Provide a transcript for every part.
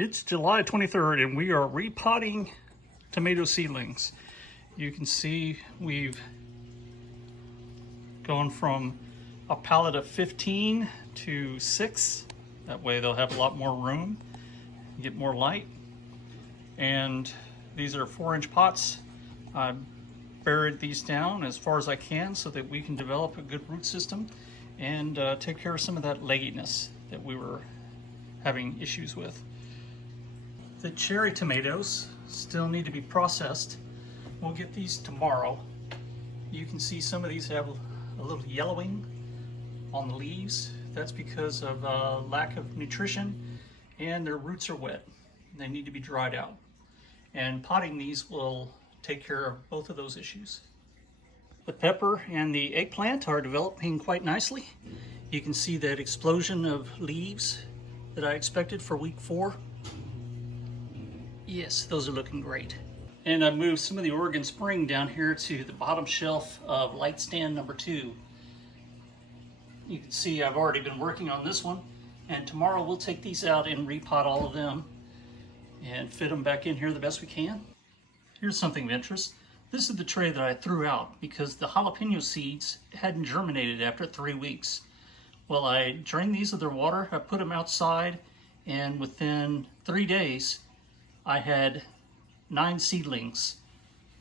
It's July 23rd and we are repotting tomato seedlings. You can see we've gone from a pallet of 15 to 6. That way they'll have a lot more room, get more light. And these are 4-inch pots. I buried these down as far as I can so that we can develop a good root system and take care of some of that legginess that we were having issues with. The cherry tomatoes still need to be processed. We'll get these tomorrow. You can see some of these have a little yellowing on the leaves. That's because of lack of nutrition and their roots are wet. They need to be dried out. And potting these will take care of both of those issues. The pepper and the eggplant are developing quite nicely. You can see that explosion of leaves that I expected for week 4. Yes, those are looking great. And I moved some of the Oregon Spring down here to the bottom shelf of light stand number 2. You can see I've already been working on this one, and tomorrow we'll take these out and repot all of them and fit them back in here the best we can. Here's something of interest. This is the tray that I threw out because the jalapeno seeds hadn't germinated after 3 weeks. Well, I drained these of their water, I put them outside, and within 3 days, I had 9 seedlings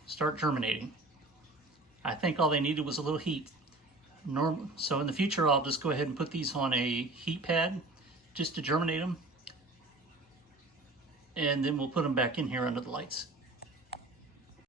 start germinating. I think all they needed was a little heat. So in the future, I'll just go ahead and put these on a heat pad just to germinate them. And then we'll put them back in here under the lights.